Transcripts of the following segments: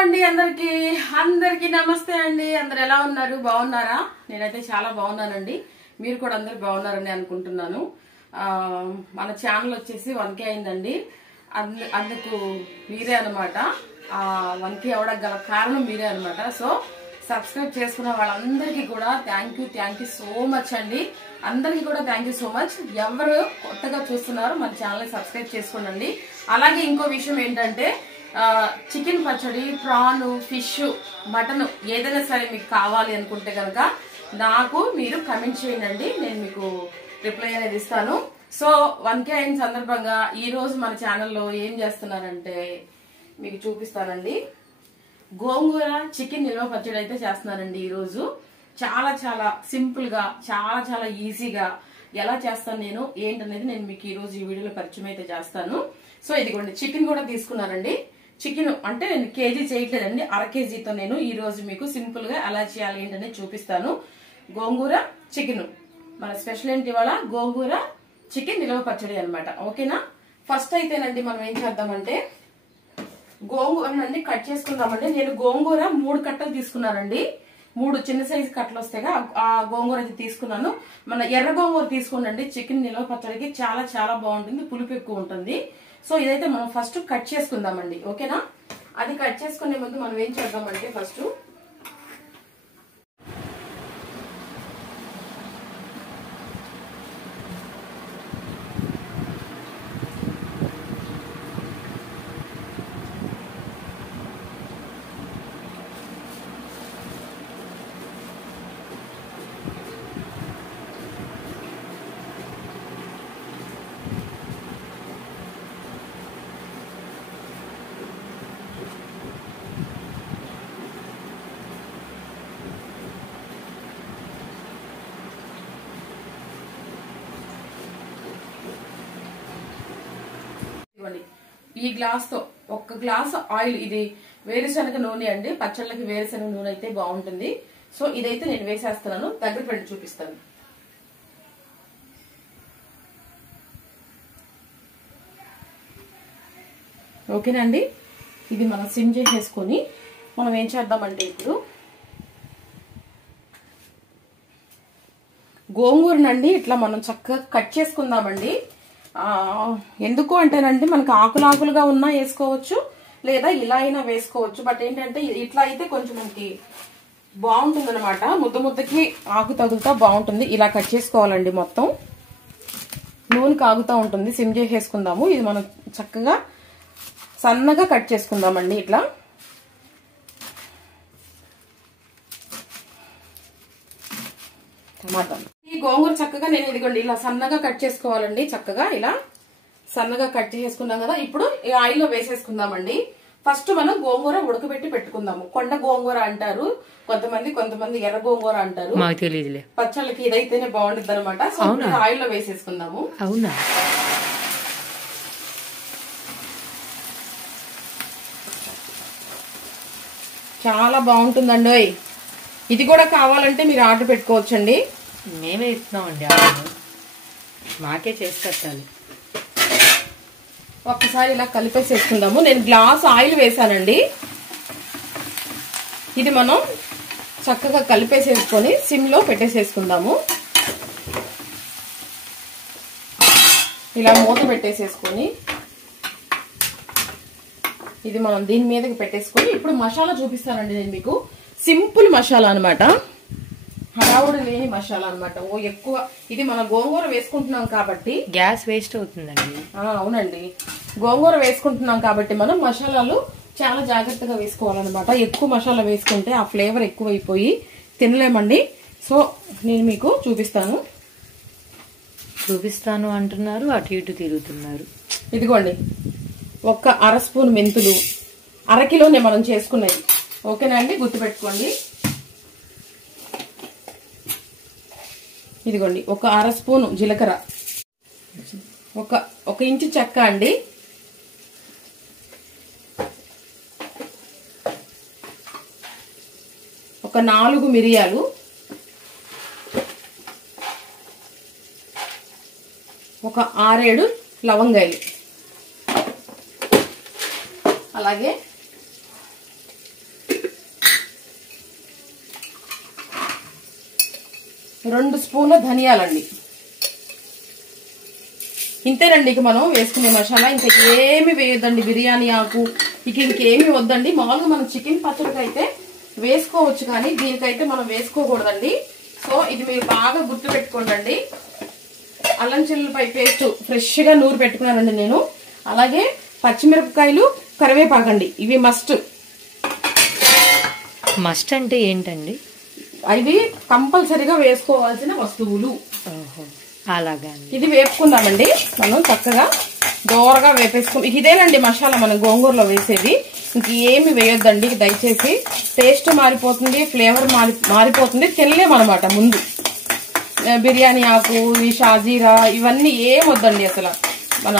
అండి అందరికి నమస్తే అండి. అందరు ఎలా ఉన్నారు? బాగున్నారా? నేనైతే చాలా బాగున్నానండి. మీరు కూడా అందరు బాగున్నారని అనుకుంటున్నాను. మన ఛానల్ వచ్చేసి 1K అయిందండి. అందుకు మీరే అనమాట. 1K అవడానికి గల కారణం మీరే అనమాట. సో సబ్స్క్రైబ్ చేసుకున్న వాళ్ళందరికీ కూడా థ్యాంక్ యూ సో మచ్ అండి. అందరికీ కూడా థ్యాంక్ యూ సో మచ్. ఎవరు కొత్తగా చూస్తున్నారో మన ఛానల్ సబ్స్క్రైబ్ చేసుకోండి. అలాగే ఇంకో విషయం ఏంటంటే చికెన్ పచ్చడి, ప్రాన్, ఫిష్, మటన్ ఏదైనా సరే మీకు కావాలి అనుకుంటే కనుక నాకు మీరు కమెంట్ చేయండి. నేను మీకు రిప్లై అనేది ఇస్తాను. సో 1K అయిన సందర్భంగా ఈ రోజు మన ఛానల్లో ఏం చేస్తున్నారంటే మీకు చూపిస్తానండి. గోంగూర చికెన్ నిల్వ పచ్చడి అయితే చేస్తున్నానండి. ఈ రోజు చాలా చాలా సింపుల్ గా చాలా ఈజీగా ఎలా చేస్తాను నేను ఏంటనేది నేను మీకు ఈ రోజు ఈ వీడియోలో పరిచయం అయితే చేస్తాను. సో ఇదిగోండి చికెన్ కూడా తీసుకున్నారండి. చికెన్ అంటే నేను కేజీ చేయట్లేదండి, అర కేజీతో నేను ఈ రోజు మీకు సింపుల్ గా ఎలా చేయాలి ఏంటనేది చూపిస్తాను. గోంగూర చికెన్ మన స్పెషల్ ఏంటి ఇవాళ గోంగూర చికెన్ నిల్వ పచ్చడి అనమాట. ఓకేనా? ఫస్ట్ అయితేనండి మనం ఏం చేద్దామంటే గోంగూరనండి కట్ చేసుకుందామండి. నేను గోంగూర 3 కట్టలు తీసుకున్నానండి. 3 చిన్న సైజు కట్టలు వస్తాయిగా ఆ గోంగూర అయితే తీసుకున్నాను. మన ఎర్ర గోంగూర తీసుకోండి. చికెన్ నిల్వ పచ్చడికి చాలా బాగుంటుంది, పులుపు ఎక్కువ ఉంటుంది. సో ఇదైతే మనం ఫస్ట్ కట్ చేసుకుందామండి. ఓకేనా? అది కట్ చేసుకునే ముందు మనం ఏం చేద్దామంటే ఫస్ట్ ఈ గ్లాస్ తో 1 గ్లాస్ ఆయిల్, ఇది వేరుశనగ నూనె అండి. పచ్చళ్ళకి వేరుశనగ నూనె అయితే బాగుంటుంది. సో ఇదైతే నేను వేసేస్తున్నాను. దగ్గర పెట్టి చూపిస్తాను. ఓకేనా అండి? ఇది మనం సిమ్ చేసేసుకొని మనం ఏం చేద్దామంటే ఇప్పుడు గోంగూరనండి ఇట్లా మనం చక్కగా కట్ చేసుకుందామండి. ఎందుకు అంటేనండి మనకు ఆకులుగా ఉన్నా వేసుకోవచ్చు, లేదా ఇలా అయినా వేసుకోవచ్చు. బట్ ఏంటంటే ఇట్లా అయితే కొంచెం మనకి బాగుంటుంది అనమాట. ముద్దకి ఆకు తగులుతా బాగుంటుంది. ఇలా కట్ చేసుకోవాలండి. మొత్తం నూనె కాగుతూ ఉంటుంది. సిమ్ చేసేసుకుందాము. ఇది మనం చక్కగా సన్నగా కట్ చేసుకుందామండి. ఇట్లా టమాటా ఈ గోంగూర చక్కగా నేను ఇదిగోండి ఇలా సన్నగా కట్ చేసుకోవాలండి. చక్కగా ఇలా సన్నగా కట్ చేసుకున్నాం కదా. ఇప్పుడు ఈ ఆయిల్లో వేసేసుకుందామండి. ఫస్ట్ మనం గోంగూర ఉడకబెట్టి పెట్టుకుందాము. కొండ గోంగూర అంటారు కొంతమంది ఎర్ర గోంగూర అంటారు. పచ్చళ్ళకి ఇదైతేనే బాగుంటుంది అనమాట. సో ఆయిల్లో వేసేసుకుందాము. అవునా? చాలా బాగుంటుందండి. ఇది కూడా కావాలంటే మీరు ఆర్డర్ పెట్టుకోవచ్చండి. మేమే ఇస్తున్నామండి, మాకే చేసి పెట్టాలి. ఒక్కసారి ఇలా కలిపేసేసుకుందాము. నేను గ్లాస్ ఆయిల్ వేసానండి. ఇది మనం చక్కగా కలిపేసేసుకొని సిమ్ లో పెట్టేసేసుకుందాము. ఇలా మూత పెట్టేసేసుకొని ఇది మనం దీని మీదకి పెట్టేసుకొని ఇప్పుడు మసాలా చూపిస్తానండి. నేను మీకు సింపుల్ మసాలా అనమాట, హడావుడి లేని మసాలా అనమాట. ఎక్కువ ఇది మన గోంగూర వేసుకుంటున్నాం కాబట్టి గ్యాస్ వేస్ట్ అవుతుందండి. అవునండి, గోంగూర వేసుకుంటున్నాం కాబట్టి మనం మసాలాలు చాలా జాగ్రత్తగా వేసుకోవాలన్నమాట. ఎక్కువ మసాలా వేసుకుంటే ఆ ఫ్లేవర్ ఎక్కువ అయిపోయి తినలేమండి. సో నేను మీకు చూపిస్తాను అంటున్నారు, అటు ఇటు తిరుగుతున్నారు. ఇదిగోండి 1 అర స్పూన్ మెంతులు, 1 కిలోనే మనం చేసుకునేది. ఓకేనా అండి? గుర్తుపెట్టుకోండి. ఇదిగోండి 1 అర స్పూన్ జీలకర్ర, 1 ఇంచు చెక్క అండి, 4 మిరియాలు, 6-7 లవంగాయలు, అలాగే 2 స్పూన్ల ధనియాలండి. ఇంతేనండి ఇక మనం వేసుకునే మసాలా. ఇంకా ఏమి వేయొద్దండి. బిర్యానీ ఆకు ఇక ఇంకేమి వద్దండి. మామూలుగా మనం చికెన్ పచ్చడికి అయితే వేసుకోవచ్చు, కానీ దీనికైతే మనం వేసుకోకూడదండి. సో ఇది మీరు బాగా గుర్తు పెట్టుకోండి. అల్లం చిల్లిపాయ పేస్ట్ ఫ్రెష్ గా నూరు పెట్టుకున్నానండి నేను. అలాగే పచ్చిమిరపకాయలు, కరివేపాకండి, ఇవి మస్ట్. మస్ట్ అంటే ఏంటండి? అవి కంపల్సరీగా వేసుకోవాల్సిన వస్తువులు. అలాగా. ఇది వేపుకుందామండి మనం చక్కగా దోరగా వేపేసుకుని. ఇదేనండి మసాలా మనం గోంగూరలో వేసేది. ఇంక ఏమి వేయొద్దండి దయచేసి. టేస్ట్ మారిపోతుంది, ఫ్లేవర్ మారిపోతుంది, తినలేమన్నమాట. ముందు బిర్యానీ ఆకు, ఈ షాజీరా ఇవన్నీ ఏమొద్దండి అసలు. మన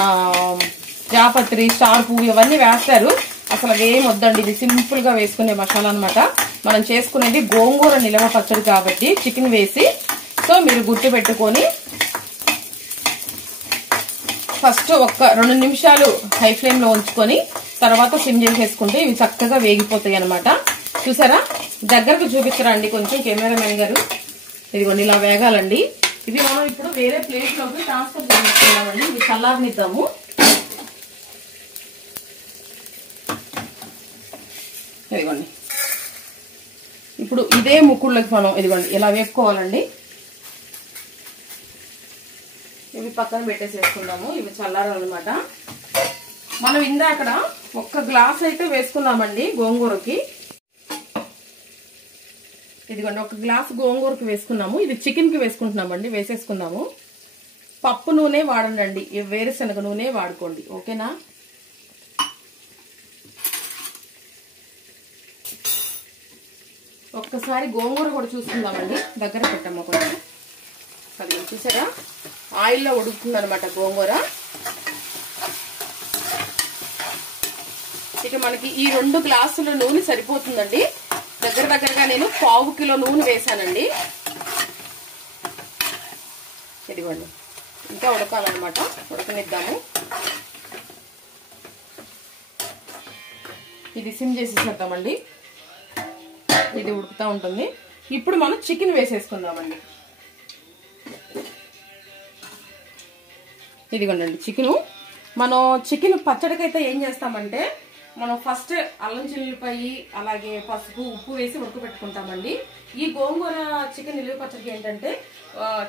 జాపత్రి, స్టార్ పువ్వు ఇవన్నీ వేస్తారు, అసలు ఏమొద్దండి. ఇది సింపుల్ గా వేసుకునే మసాలా అనమాట. మనం చేసుకునేది గోంగూర నిలవ పచ్చడి కాబట్టి చికెన్ వేసి. సో మీరు గుర్తు పెట్టుకొని ఫస్ట్ 1-2 నిమిషాలు హై ఫ్లేమ్ లో ఉంచుకొని తర్వాత సిమ్ చేసేసుకుంటే ఇవి చక్కగా వేగిపోతాయి అనమాట. చూసారా? దగ్గరకు చూపిస్తారా అండి కొంచెం కెమెరామెన్ గారు? ఇదిగోండి ఇలా వేగాలండి. ఇవి మనం ఇప్పుడు వేరే ప్లేట్ లోకి ట్రాన్స్ఫర్ చేసుకుందామండి. ఇవి చల్లారనిద్దాము. ఇదిగోండి ఇప్పుడు ఇదే ముక్కుళ్ళకి మనం ఇదిగోండి ఇలా వేపుకోవాలండి. ఇవి పక్కన పెట్టేసేసుకుందాము. ఇవి చల్లారనమాట. మనం ఇందాక 1 గ్లాస్ అయితే వేసుకున్నామండి గోంగూరకి. ఇదిగోండి 1 గ్లాస్ గోంగూరకి వేసుకున్నాము. ఇది చికెన్ కి వేసుకుంటున్నామండి. వేసేసుకుందాము. పప్పు నూనె వాడండి, వేరుశనగ నూనె వాడుకోండి. ఓకేనా? ఒక్కసారి గోంగూర కూడా చూసుకుందామండి. దగ్గర పెట్టాము కొంచెం. అది చూసారా? ఆయిల్లో ఉడుకుతుంది అనమాట గోంగూర. ఇక మనకి ఈ 2 గ్లాసుల నూనె సరిపోతుందండి. దగ్గరగా నేను 1/2 కిలో నూనె వేసానండి. ఇదిగోండి ఇంకా ఉడకాలన్నమాట. ఉడకనిద్దాము. ఇది సిమ్ చేసేసేద్దామండి. ఇది ఉడుకుతా ఉంటుంది. ఇప్పుడు మనం చికెన్ వేసేసుకుందామండి. ఇదిగోండి చికెను. మనం చికెన్ పచ్చడికైతే ఏం చేస్తామంటే మనం ఫస్ట్ అల్లం చిల్లిపాయి అలాగే పసుపు, ఉప్పు వేసి ఉడకబెట్టుకుంటామండి. ఈ గోంగూర చికెన్ నిలువ పచ్చడికి ఏంటంటే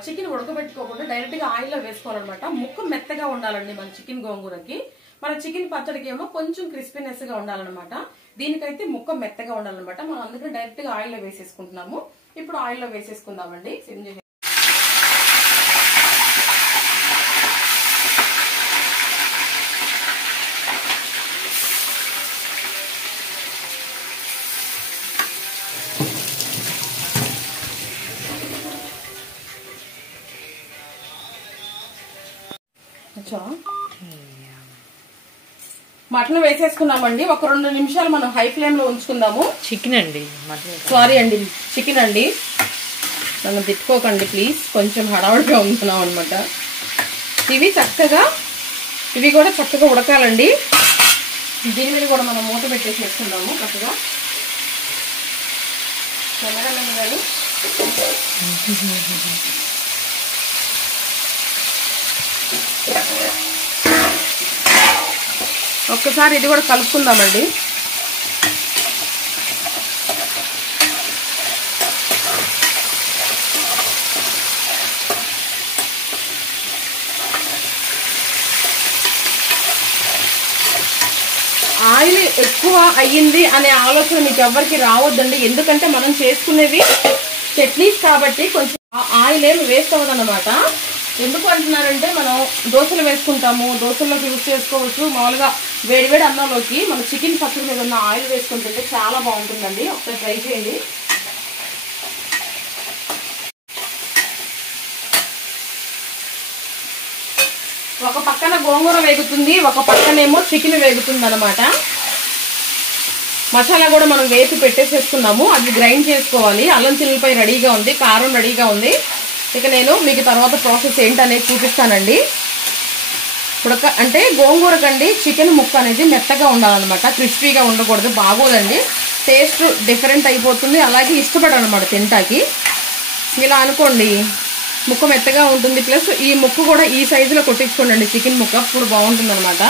చికెన్ ఉడకబెట్టుకోకుండా డైరెక్ట్ గా ఆయిల్లో వేసుకోవాలన్నమాట. ముక్క మెత్తగా ఉండాలండి మన చికెన్ గోంగూరకి. మన చికెన్ పచ్చడికి ఏమో కొంచెం క్రిస్పీనెస్ గా ఉండాలన్నమాట. దీనికైతే ముక్క మెత్తగా ఉండాలన్నమాట. మనం అందుకని డైరెక్ట్ గా ఆయిల్లో వేసేసుకుంటున్నాము. ఇప్పుడు ఆయిల్లో వేసేసుకుందామండి. సిమ్ చేసి మటన్ వేసేసుకున్నామండి. 1-2 నిమిషాలు మనం హై ఫ్లేమ్ లో ఉంచుకుందాము. చికెన్ అండి, సారీ అండి, చికెన్ అండి. నన్ను తిట్టుకోకండి ప్లీజ్. కొంచెం హడావుడిగా ఉంటున్నాం అనమాట. ఇవి కూడా చక్కగా ఉడకాలండి. దీని మీద కూడా మనం మూత పెట్టేసి వేసుకుందాము చక్కగా. కెమెరామెన్ గారు ఒక్కసారి ఇది కూడా కలుపుకుందామండి. ఆయిల్ ఎక్కువ అయ్యింది అనే ఆలోచన మీకు ఎవరికి రావద్దండి. ఎందుకంటే మనం చేసుకునేవి చట్నీస్ కాబట్టి కొంచెం ఆయిల్ ఏమి వేస్ట్ అవ్వదన్నమాట. ఎందుకు అంటున్నారంటే మనం దోశలు వేసుకుంటాము, దోశల్లోకి యూజ్ చేసుకోవచ్చు. మామూలుగా వేడివేడి అన్నంలోకి మన చికెన్ పచ్చడి మీద ఉన్న ఆయిల్ వేసుకుని తింటే చాలా బాగుంటుందండి. ఒకసారి ట్రై చేయండి. ఒక పక్కన గోంగూర వేగుతుంది, ఒక పక్కనేమో చికెన్ వేగుతుంది అనమాట. మసాలా కూడా మనం వేసి పెట్టేసేసుకున్నాము. అది గ్రైండ్ చేసుకోవాలి. అల్లం చిల్లిపాయ రెడీగా ఉంది, కారం రెడీగా ఉంది. ఇక నేను మీకు తర్వాత ప్రాసెస్ ఏంటనేది చూపిస్తానండి. అంటే గోంగూరకండి చికెన్ ముక్క అనేది మెత్తగా ఉండాలన్నమాట. క్రిస్పీగా ఉండకూడదు, బాగోదండి. టేస్ట్ డిఫరెంట్ అయిపోతుంది. అలాగే ఇష్టపడనమాట తింటాకి. ఇలా అనుకోండి, ముక్క మెత్తగా ఉంటుంది. ప్లస్ ఈ ముక్క కూడా ఈ సైజులో కొట్టించుకోండి చికెన్ ముక్క, అప్పుడు బాగుంటుంది అనమాట.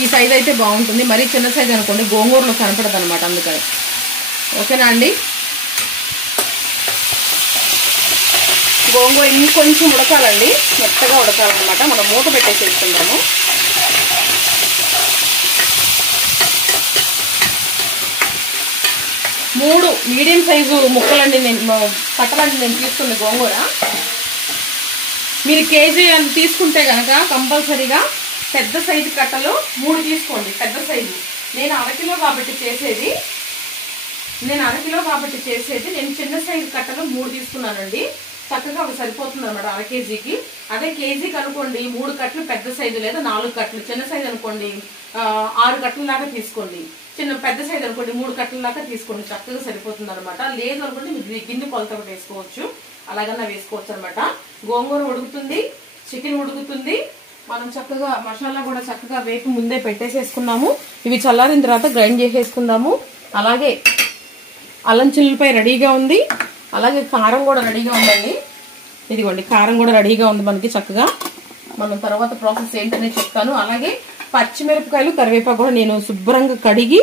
ఈ సైజ్ అయితే బాగుంటుంది, మరీ చిన్న సైజ్ అనుకోండి గోంగూరలో కనపడదు అనమాట, అందుకని. ఓకేనా అండి? గోంగూర ఇంకొంచెం ఉడకాలండి, మెత్తగా ఉడకాలన్నమాట. మనం మూత పెట్టేసేసుకుందాము. మూడు మీడియం సైజు ముక్కలండి కట్టలండి నేను తీసుకుంది గోంగూర. మీరు కేజీ అని తీసుకుంటే కనుక కంపల్సరీగా పెద్ద సైజు కట్టలు 3 తీసుకోండి, పెద్ద సైజు. నేను అరకిలో కాబట్టి చేసేది నేను చిన్న సైజు కట్టలు 3 తీసుకున్నానండి. చక్కగా ఒక సరిపోతుంది అనమాట అర కేజీకి. అదే కేజీకి అనుకోండి 3 కట్టలు పెద్ద సైజు, లేదా 4 కట్టలు. చిన్న సైజు అనుకోండి 6 కట్టల దాకా తీసుకోండి. పెద్ద సైజు అనుకోండి 3 కట్టల దాకా తీసుకోండి, చక్కగా సరిపోతుంది అనమాట. లేదు అనుకోండి మీరు గిన్నె కొలత కూడా వేసుకోవచ్చు, అలాగన్నా వేసుకోవచ్చు అనమాట. గోంగూర ఉడుకుతుంది, చికెన్ ఉడుకుతుంది. మనం చక్కగా మసాలా కూడా చక్కగా వేపి ముందే పెట్టేసేసుకున్నాము. ఇవి చల్లారిన తర్వాత గ్రైండ్ చేసేసుకుందాము. అలాగే అల్లం చిల్లిపాయ రెడీగా ఉంది, అలాగే కారం కూడా రెడీగా ఉందండి. ఇదిగోండి కారం కూడా రెడీగా ఉంది మనకి. చక్కగా మనం తర్వాత ప్రాసెస్ ఏంటనే చెప్తాను. అలాగే పచ్చిమిరపకాయలు, కరివేపాకు కూడా నేను శుభ్రంగా కడిగి,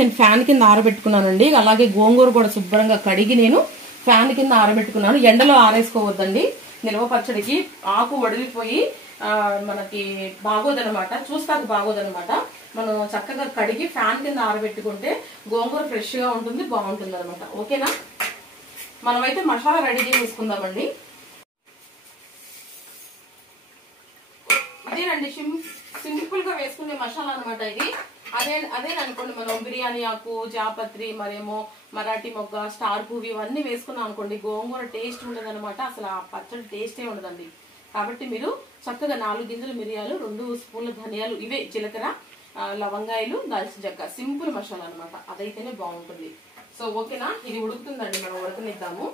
నేను ఫ్యాన్ కింద ఆరబెట్టుకున్నానండి. అలాగే గోంగూర కూడా శుభ్రంగా కడిగి నేను ఫ్యాన్ కింద ఆరబెట్టుకున్నాను. ఎండలో ఆరేసుకోవద్దండి, నిల్వ పచ్చడికి ఆకు వడిలిపోయి మనకి బాగోదనమాట, చూస్తాకు బాగోదనమాట. మనం చక్కగా కడిగి ఫ్యాన్ కింద ఆరబెట్టుకుంటే గోంగూర ఫ్రెష్ గా ఉంటుంది, బాగుంటుంది అనమాట. ఓకేనా? మనమైతే మసాలా రెడీ చేసుకుందామండి. ఇదేనండి సింపుల్ గా వేసుకునే మసాలా అనమాట ఇది. అదేననుకోండి మనం బిర్యానీ ఆకు, జాపత్రి, మరేమో మరాఠీ మొగ్గ, స్టార్ పువ్వు ఇవన్నీ వేసుకున్నాం అనుకోండి గోంగూర టేస్ట్ ఉండదు అనమాట. అసలు ఆ పచ్చడి టేస్టే ఉండదండి. కాబట్టి మీరు చక్కగా 4 గింజలు మిరియాలు, 2 స్పూన్ల ధనియాలు, ఇవే జీలకర్ర, లవంగాయలు, దాల్చిన చెక్క, సింపుల్ మసాలా అనమాట. అదైతేనే బాగుంటుంది. సో ఓకేనా? ఇది ఉడుకుతుందండి, మనం ఉడకనిద్దాము.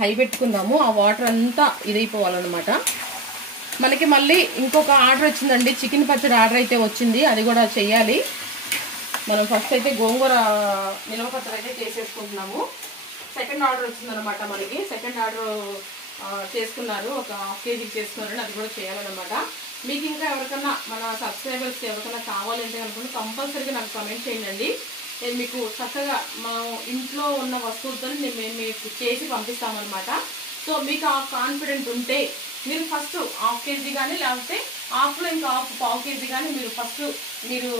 హై పెట్టుకుందాము. ఆ వాటర్ అంతా ఇదైపోవాలన్నమాట. మనకి మళ్ళీ ఇంకొక ఆర్డర్ వచ్చిందండి, చికెన్ పచ్చడి ఆర్డర్ అయితే వచ్చింది, అది కూడా చెయ్యాలి. మనం ఫస్ట్ అయితే గోంగూర నిల్వ పచ్చడి అయితే చేసేసుకుంటున్నాము. సెకండ్ ఆర్డర్ వచ్చిందనమాట మనకి. సెకండ్ ఆర్డర్ చేసుకున్నారు, ఒక 1/2 కేజీ చేసుకున్నారని, అది కూడా చేయాలన్నమాట. మీకు ఇంకా ఎవరికన్నా మన సబ్స్క్రైబర్స్ ఎవరికైనా కావాలంటే అనుకుంటే కంపల్సరీగా నాకు కమెంట్ చేయండి. నేను మీకు చక్కగా మనం ఇంట్లో ఉన్న వస్తువులతో మేము మీకు చేసి పంపిస్తామన్నమాట. సో మీకు ఆ కాన్ఫిడెంట్ ఉంటే మీరు ఫస్ట్ 1/2 కేజీ కానీ, లేకపోతే హాఫ్లో ఇంకా పావు కేజీ కానీ మీరు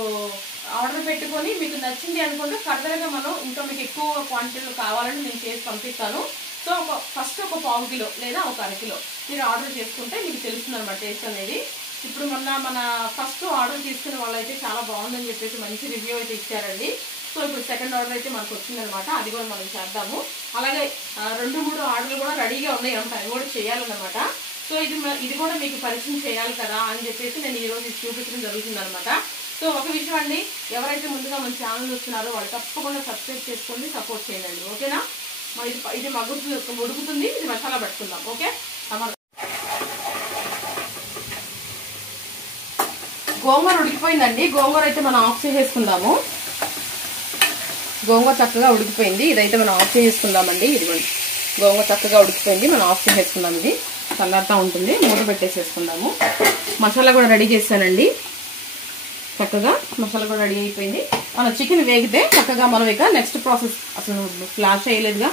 ఆర్డర్ పెట్టుకొని మీకు నచ్చింది అనుకుంటే ఫర్దర్గా మనం ఇంకా మీకు ఎక్కువ క్వాంటిటీలో కావాలని నేను చేసి పంపిస్తాను. సో ఫస్ట్ ఒక పావు కిలో లేదా ఒక అరకిలో మీరు ఆర్డర్ చేసుకుంటే మీకు తెలుస్తుంది అనమాట టేస్ట్ అనేది. ఇప్పుడు మన ఫస్ట్ ఆర్డర్ తీసుకునే వాళ్ళైతే చాలా బాగుందని చెప్పేసి మంచి రివ్యూ అయితే ఇచ్చారండి. సో ఇప్పుడు సెకండ్ ఆర్డర్ అయితే మనకు వచ్చిందనమాట, అది కూడా మనం చేద్దాము. అలాగే 2-3 ఆర్డర్లు కూడా రెడీగా ఉన్నాయి, అవి కూడా చేయాలన్నమాట. సో ఇది కూడా మీకు పరిచయం చేయాలి కదా అని చెప్పేసి నేను ఈరోజు చూపించడం జరుగుతుంది అనమాట. సో ఒక విషయం అండి, ఎవరైతే ముందుగా మన ఛానల్ చూస్తున్నారో వాళ్ళు తప్పకుండా సబ్స్క్రైబ్ చేసుకోండి, సపోర్ట్ చేయండి. ఓకేనా? ఇది ఉడుకుతుంది, ఇది మసాలా పట్టుకుందాం. ఓకే, గోంగూర ఉడికిపోయిందండి. గోంగూర అయితే మనం ఆఫ్ చేసేసుకుందాము. గోంగూర చక్కగా ఉడికిపోయింది, ఇదైతే మనం ఆఫ్ చేసేసుకుందామండి. ఇదిగోండి గోంగూర చక్కగా ఉడికిపోయింది, మనం ఆఫ్ చేసేసుకుందాం. ఇది చల్లారుతూ ఉంటుంది, మూత పెట్టేసేసుకుందాము. మసాలా కూడా రెడీ చేశానండి, చక్కగా మసాలా కూడా రెడీ అయిపోయింది. మన చికెన్ వేగితే చక్కగా మనం ఇక నెక్స్ట్ ప్రాసెస్, అసలు ఫ్లాష్ చేయలేదుగా,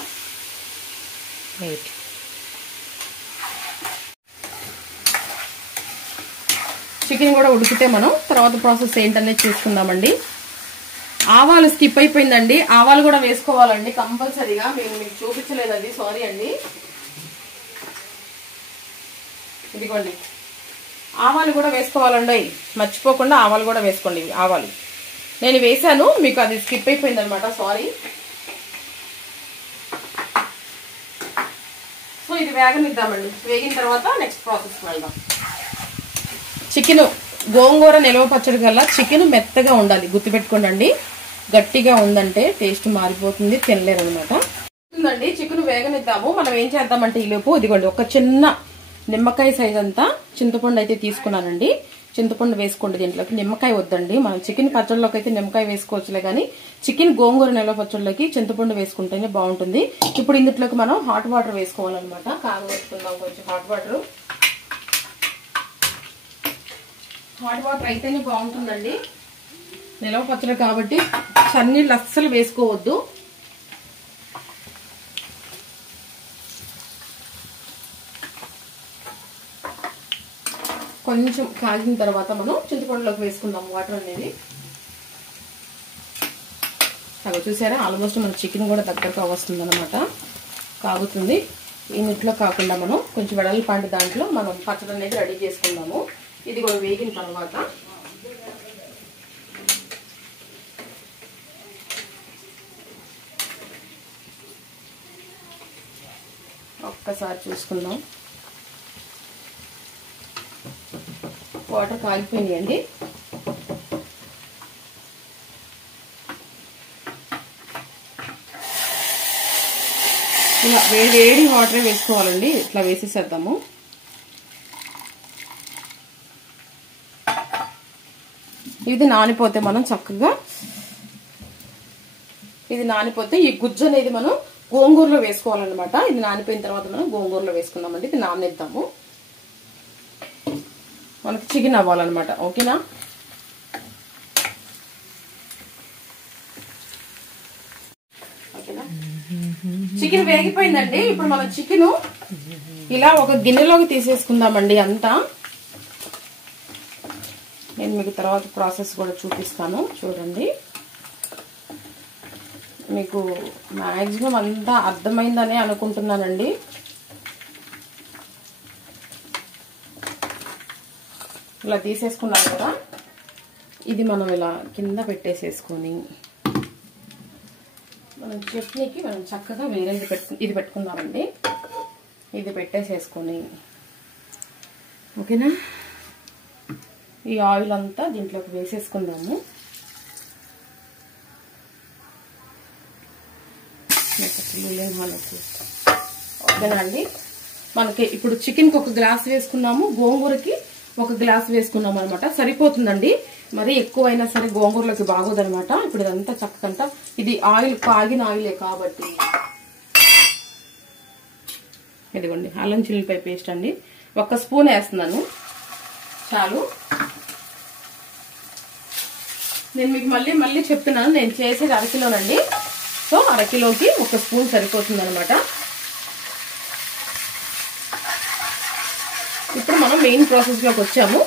చికెన్ కూడా ఉడికితే మనం తర్వాత ప్రాసెస్ ఏంటనేది చూసుకుందామండి. ఆవాలు స్కిప్ అయిపోయిందండి, ఆవాలు కూడా వేసుకోవాలండి కంపల్సరీగా. మీకు చూపించలేదు అది, సారీ అండి. ఇదిగోండి ఆవాలు కూడా వేసుకోవాలండి, మర్చిపోకుండా ఆవాలు కూడా వేసుకోండి. ఆవాలు నేను వేసాను, మీకు అది స్కిప్ అయిపోయింది అనమాట, సారీ. సో ఇది వేగనిద్దామండి, వేగిన తర్వాత నెక్స్ట్ ప్రాసెస్కి వెళ్దాం. చికెన్ గోంగూర నిల్వ పచ్చడి కల్లా చికెన్ మెత్తగా ఉండాలి, గుర్తుపెట్టుకోండి. గట్టిగా ఉందంటే టేస్ట్ మారిపోతుంది, తినలేరు అనమాట. చికెన్ వేగనిద్దాము. మనం ఏం చేద్దామంటే ఈలోపు ఇదిగోండి ఒక చిన్న నిమ్మకాయ సైజ్ అంతా చింతపండు అయితే తీసుకున్నానండి. చింతపండు వేసుకోండి. దీంట్లోకి నిమ్మకాయ వద్దండి. మనం చికెన్ పచ్చడిలోకి అయితే నిమ్మకాయ వేసుకోవచ్చులే, కానీ చికెన్ గోంగూర నిల్వ పచ్చడిలోకి చింతపండు వేసుకుంటేనే బాగుంటుంది. ఇప్పుడు ఇందులోకి మనం హాట్ వాటర్ వేసుకోవాలన్నమాట. కాగబెట్టుకుందాం కొంచెం హాట్ వాటర్. హాట్ వాటర్ అయితేనే బాగుంటుందండి. నిల్వ పచ్చడి కాబట్టి చన్నీళ్ళు అస్సలు వేసుకోవద్దు. కొంచెం కాగిన తర్వాత మనం చింతపండులోకి వేసుకుందాం వాటర్ అనేది. అవి చూసారా, ఆల్మోస్ట్ మన చికెన్ కూడా దగ్గరగా వస్తుంది అనమాట, కాగుతుంది. ఈ నీటిలో కాకుండా మనం కొంచెం వెడల్పాంటి దాంట్లో మనం పచ్చడి అనేది రెడీ చేసుకుందాము. ఇది కూడా వేగిన తర్వాత ఒక్కసారి చూసుకుందాం. వాటర్ కాగిపోయినాయండి. ఇలా వేడి వాటరే వేసుకోవాలండి. ఇట్లా వేసేసేద్దాము. ఇది నానిపోతే మనం చక్కగా ఈ గుజ్జు అనేది మనం గోంగూరలో వేసుకోవాలన్నమాట. ఇది నానిపోయిన తర్వాత మనం గోంగూరలో వేసుకుందామండి. ఇది నానేద్దాము. మనకి చికెన్ అవ్వాలన్నమాట. ఓకేనా? చికెన్ వేగిపోయిందండి. ఇప్పుడు మనం చికెన్ ఇలా ఒక గిన్నెలోకి తీసేసుకుందామండి. అంతా నేను మీకు తర్వాత ప్రాసెస్ కూడా చూపిస్తాను, చూడండి. మీకు మ్యాక్సిమం అంతా అర్థమైందనే అనుకుంటున్నానండి. ఇలా తీసేసుకున్నాం కదా, ఇది మనం ఇలా కింద పెట్టేసేసుకొని మనం చట్నీకి మనం చక్కగా వేరే ఇది పెట్టుకుందామండి. ఇది పెట్టేసేసుకొని, ఓకేనా, ఈ ఆయిల్ అంతా దీంట్లోకి వేసేసుకుందాము. ఓకేనా అండి. మనకి ఇప్పుడు చికెన్కి ఒక గ్లాస్ వేసుకున్నాము, గోంగూరకి ఒక గ్లాస్ వేసుకున్నాం అనమాట. సరిపోతుందండి. మరి ఎక్కువైనా సరే గోంగూరలోకి బాగోదనమాట. ఇప్పుడు ఇదంతా చక్కగా, ఇది ఆయిల్ కాగిన ఆయిలే కాబట్టి ఇదిగోండి అల్లం చిల్లిపాయ పేస్ట్ అండి. 1 స్పూన్ వేస్తున్నాను, చాలు. నేను మీకు మళ్ళీ చెప్తున్నాను, నేను చేసేది 1/2 కిలోనండి. సో 1/2 కిలోకి 1 స్పూన్ సరిపోతుంది అనమాట. ఇప్పుడు మనం మెయిన్ ప్రాసెస్లోకి వచ్చాము.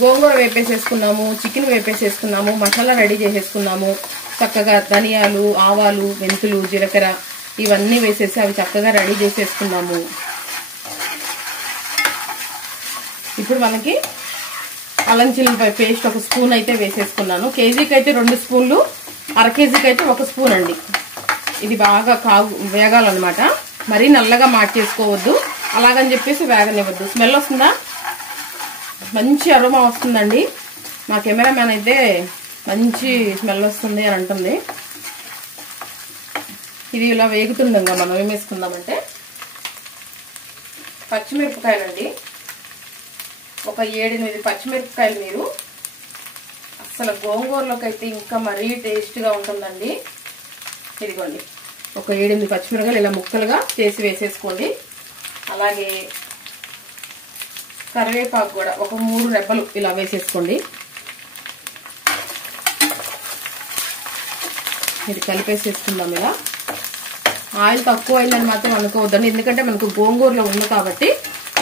గోంగూర వేపేసేసుకున్నాము, చికెన్ వేపేసేసుకున్నాము, మసాలా రెడీ చేసేసుకున్నాము. చక్కగా ధనియాలు, ఆవాలు, మెంతులు, జీలకర్ర ఇవన్నీ వేసేసి అవి చక్కగా రెడీ చేసేసుకున్నాము. ఇప్పుడు మనకి అల్లం చిల్లిపాయ పేస్ట్ 1 స్పూన్ అయితే వేసేసుకున్నాను. కేజీకి అయితే 2 స్పూన్లు, 1/2 కేజీకి అయితే 1 స్పూన్ అండి. ఇది బాగా వేగాలన్నమాట. మరీ నల్లగా మార్చేసుకోవద్దు, అలాగని చెప్పేసి వేగనివ్వద్దు. స్మెల్ వస్తుందా? మంచి అరోమా వస్తుందండి. మా కెమెరామ్యాన్ అయితే మంచి స్మెల్ వస్తుంది అని అంటుంది. ఇది ఇలా వేగుతుండగా మనం ఏం వేసుకుందామంటే పచ్చిమిరపకాయలండి. ఒక 7-8 పచ్చిమిరపకాయలు. మీరు అసలు గోంగూరలోకి అయితే ఇంకా మరీ టేస్ట్గా ఉంటుందండి. ఇదిగోండి, ఒక 7-8 పచ్చిమిరపకాయలు ఇలా ముక్కలుగా చేసి వేసేసుకోండి. అలాగే కరివేపాకు కూడా ఒక 3 రెబ్బలు ఇలా వేసేసుకోండి. ఇది కలిపేసేసుకుందాం. ఇలా ఆయిల్ తక్కువ అయిందని మాత్రం అనుకోవద్దండి, ఎందుకంటే మనకు గోంగూరలో ఉంది కాబట్టి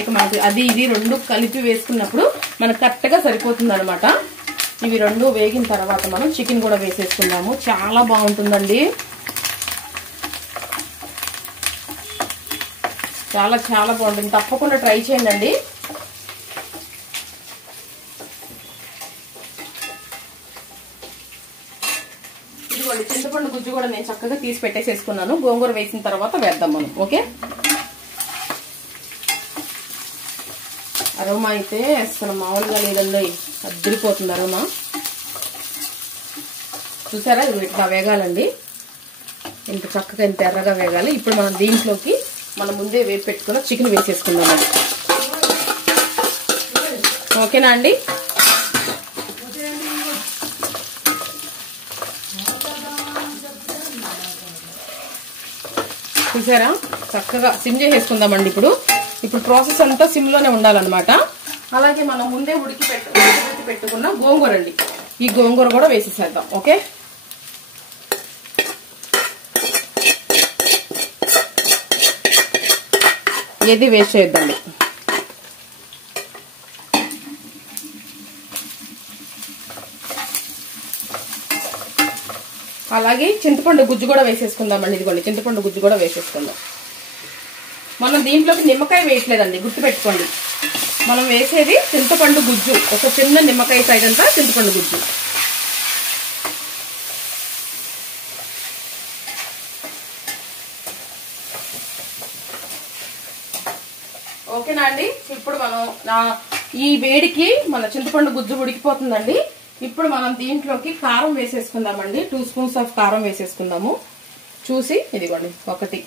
ఇక మనకి అది ఇది 2 కలిపి వేసుకున్నప్పుడు మనకు కరెక్ట్గా సరిపోతుంది అనమాట. ఇవి 2 వేగిన తర్వాత మనం చికెన్ కూడా వేసేసుకుందాము. చాలా బాగుంటుందండి, చాలా చాలా బాగుంటుంది. తప్పకుండా ట్రై చేయండి. ఇదిగోండి, చింతపండు గుజ్జు కూడా నేను చక్కగా తీసి పెట్టేసేసుకున్నాను. గోంగూర వేసిన తర్వాత వేద్దాం మనం. ఓకే, అరోమా అయితే అసలు మామూలుగా లేదండి, అద్దరిపోతుంది అరోమా. చూసారా, ఇది ఇట్లా వేగాలండి. ఇంత చక్కగా ఇంత ఎర్రగా వేగాలి. ఇప్పుడు మనం దీంట్లోకి మనం ముందే వేసి పెట్టుకున్న చికెన్ వేసేసుకుందామండి. ఓకేనా అండి? చూసారా, చక్కగా సిమ్ చేసేసుకుందామండి. ఇప్పుడు ప్రాసెస్ అంతా సిమ్ లోనే ఉండాలన్నమాట. అలాగే మనం ముందే ఉడికి పెట్టుకున్న గోంగూర అండి, ఈ గోంగూర కూడా వేసేసేద్దాం. ఓకే, ఏది వేస్ట్ చేయొద్దండి. అలాగే చింతపండు గుజ్జు కూడా వేసేసుకుందామండి. ఇదిగోండి, చింతపండు గుజ్జు కూడా వేసేసుకుందాం. మనం దీంట్లోకి నిమ్మకాయ వేయట్లేదండి, గుర్తుపెట్టుకోండి. మనం వేసేది చింతపండు గుజ్జు, ఒక చిన్న నిమ్మకాయ సైజ్ అంతా చింతపండు గుజ్జు. ఓకేనా అండి? ఇప్పుడు మనం ఈ వేడికి మన చింతపండు గుజ్జు ఉడికిపోతుందండి. ఇప్పుడు మనం దీంట్లోకి కారం వేసేసుకుందామండి. 2 స్పూన్స్ ఆఫ్ కారం వేసేసుకుందాము. చూసి ఇదిగోండి, 1,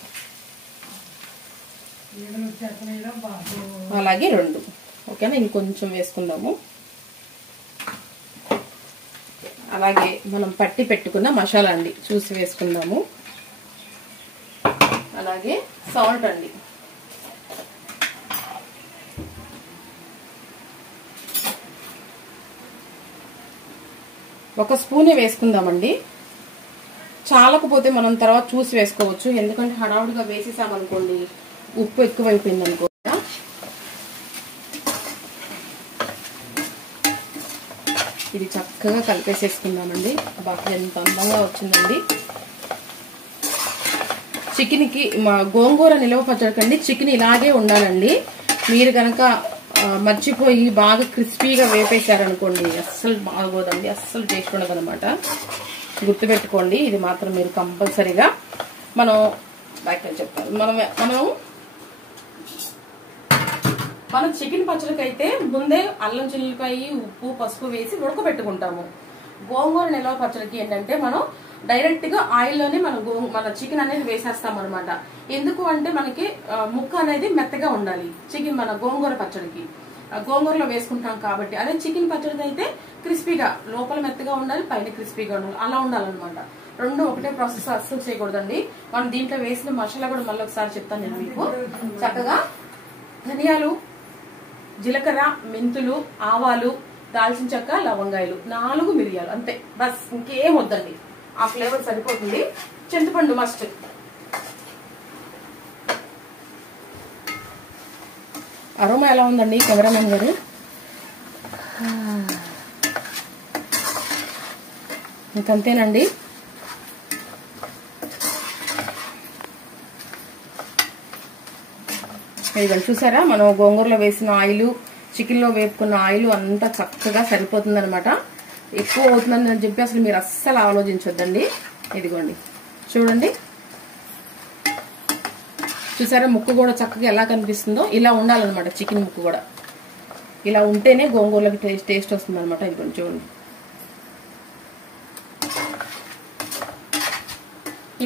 అలాగే 2. ఓకేనా, ఇంకొంచెం వేసుకుందాము. అలాగే మనం పట్టి పెట్టుకున్న మసాలా అండి, చూసి వేసుకుందాము. అలాగే సాల్ట్ అండి. ఒక స్పూనే వేసుకుందామండి. చాలకపోతే మనం తర్వాత చూసి వేసుకోవచ్చు, ఎందుకంటే హడావుడిగా వేసేసామనుకోండి ఉప్పు ఎక్కువైపోయింది అనుకో. ఇది చక్కగా కలిపేసేసుకుందామండి. బాగా ఎంత అందంగా వచ్చిందండి. చికెన్కి మా గోంగూర నిలవ పచ్చడికండి చికెన్ ఇలాగే ఉండాలండి. మీరు కనుక మర్చిపోయి బాగా క్రిస్పీగా వేపేశారనుకోండి అస్సలు బాగోదండి, అస్సలు టేస్ట్ ఉండదు అనమాట. గుర్తుపెట్టుకోండి, ఇది మాత్రం మీరు కంపల్సరీగా. మనం చెప్తాను, మనం చికెన్ పచ్చడికి అయితే ముందే అల్లం చిల్లిపాయ, ఉప్పు, పసుపు వేసి ఉడకబెట్టుకుంటాము. గోంగూర నిలవ పచ్చడికి ఏంటంటే మనం డైరెక్ట్ గా ఆయిల్లోనే మన చికెన్ అనేది వేసేస్తాం అనమాట. ఎందుకు అంటే మనకి ముక్క అనేది మెత్తగా ఉండాలి. చికెన్ మన గోంగూర పచ్చడికి గోంగూరలో వేసుకుంటాం కాబట్టి. అదే చికెన్ పచ్చడి అయితే క్రిస్పీగా, లోపల మెత్తగా ఉండాలి, పైన క్రిస్పీగా ఉండాలి, అలా ఉండాలన్నమాట. రెండు ఒకటే ప్రాసెస్ అస్సలు చేయకూడదండి. మనం దీంట్లో వేసిన మసాలా కూడా మళ్ళీ ఒకసారి చెప్తాను నేను మీకు. చక్కగా ధనియాలు, జీలకర్ర, మెంతులు, ఆవాలు, దాల్చిన చెక్క, లవంగాయలు, 4 మిరియాలు, అంతే. బస్, ఇంకేం వద్దండి, ఆ ఫ్లేవర్ సరిపోతుంది. చింతపండు మస్ట్. అరోమా ఎలా ఉందండి కెమెరామెన్ గారు? ఇంకంతేనండి. ఇదిగోండి, చూసారా, మనం గోంగూరలో వేసిన ఆయిల్, చికెన్ లో వేపుకున్న ఆయిల్ అంతా చక్కగా సరిపోతుంది అనమాట. ఎక్కువ అవుతుందని చెప్పి అసలు మీరు అస్సలు ఆలోచించొద్దండి. ఇదిగోండి, చూడండి, చూసారా ముక్కు కూడా చక్కగా ఎలా కనిపిస్తుందో. ఇలా ఉండాలన్నమాట చికెన్ ముక్కు కూడా. ఇలా ఉంటేనే గోంగూరలకి టేస్ట్ వస్తుంది అనమాట. ఇదిగోండి, చూడండి.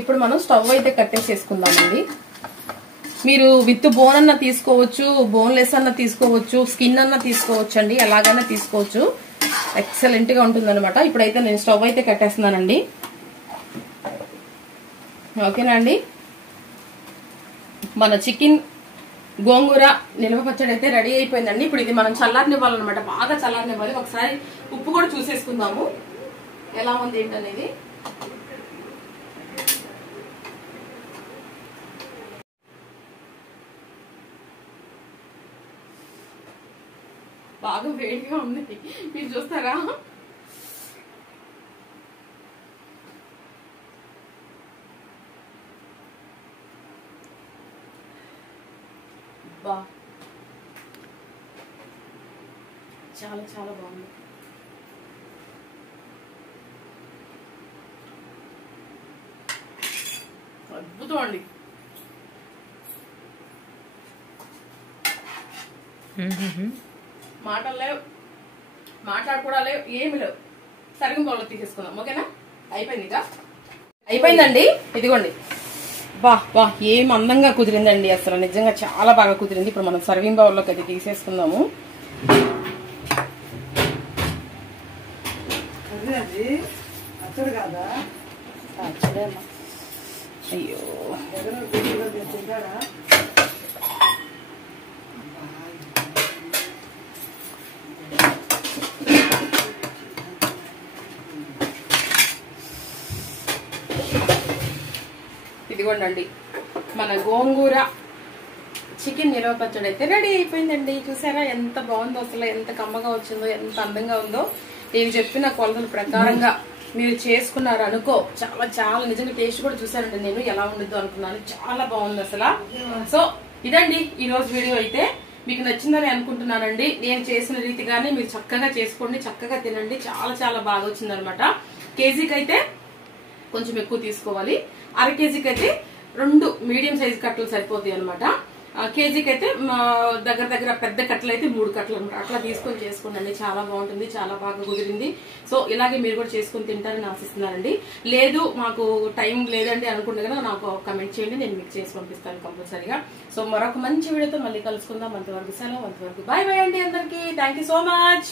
ఇప్పుడు మనం స్టవ్ అయితే కట్టేసేసుకుందామండి. మీరు విత్ బోన్ అన్న తీసుకోవచ్చు, బోన్లెస్ అన్న తీసుకోవచ్చు, స్కిన్ అన్న తీసుకోవచ్చు అండి, ఎలాగైనా తీసుకోవచ్చు. ఎక్సలెంట్ గా ఉంటుంది అనమాట. ఇప్పుడైతే నేను స్టవ్ అయితే కట్టేస్తున్నానండి. ఓకేనా అండి? మన చికెన్ గోంగూర నిల్వ పచ్చడి అయితే రెడీ అయిపోయిందండి. ఇప్పుడు ఇది మనం చల్లారనివ్వాలన్నమాట, బాగా చల్లారనివ్వాలి. ఒకసారి ఉప్పు కూడా చూసేసుకుందాము ఎలా ఉంది ఏంటనేది. బాగా వేడిగా ఉంది, మీరు చూస్తారా? బా, చాలా చాలా బాగుంది. అద్భుతం అండి. మాటలు లేవు, మాట్లాడుకోవడం లేవు, ఏమి లేవు. సరిగ్గా బౌల్లో తీసేసుకుందాం. ఓకేనా? అయిపోయింది, ఇక అయిపోయిందండి. ఇదిగోండి, బా బా ఏం అందంగా కుదిరిందండి, అసలు నిజంగా చాలా బాగా కుదిరింది. ఇప్పుడు మనం సర్వింగ్ బౌల్లోకి అది తీసేసుకుందాము. అయ్యో ఇదిగోండి మన గోంగూర చికెన్ నిలవ పచ్చడి అయితే రెడీ అయిపోయిందండి. చూసారా ఎంత బాగుందో, అసలు ఎంత కమ్మగా వచ్చిందో, ఎంత అందంగా ఉందో. నేను చెప్పిన కొలతల ప్రకారంగా మీరు చేసుకున్నారు అనుకో, చాలా చాలా నిజంగా టేస్ట్ కూడా చూసానండి. నేను ఎలా ఉండిద్దో అనుకున్నాను, చాలా బాగుంది అసలు. సో ఇదండి ఈ రోజు వీడియో. అయితే మీకు నచ్చిందని అనుకుంటున్నానండి. నేను చేసిన రీతిగానే మీరు చక్కగా చేసుకోండి, చక్కగా తినండి. చాలా చాలా బాగా వచ్చింది అనమాట. కేజీకి అయితే కొంచెం ఎక్కువ తీసుకోవాలి, అర కేజీకి అయితే 2 మీడియం సైజ్ కట్టలు సరిపోతాయి అనమాట. కేజీకి అయితే దగ్గర దగ్గర పెద్ద కట్టలు అయితే 3 కట్టలు అనమాట. అట్లా తీసుకొని చేసుకోండి, చాలా బాగుంటుంది, చాలా బాగా కుదిరింది. సో ఇలాగే మీరు కూడా చేసుకుని తింటారని ఆశిస్తున్నానండి. లేదు మాకు టైం లేదండి అనుకుంటే కదా నాకు కమెంట్ చేయండి, నేను మీకు చేసి పంపిస్తాను కంపల్సరీగా. సో మరొక మంచి వీడియోతో మళ్ళీ కలుసుకుందాం. అంతవరకు సెలవు, అంతవరకు బాయ్ బాయ్ అండి అందరికి. Thank you so much.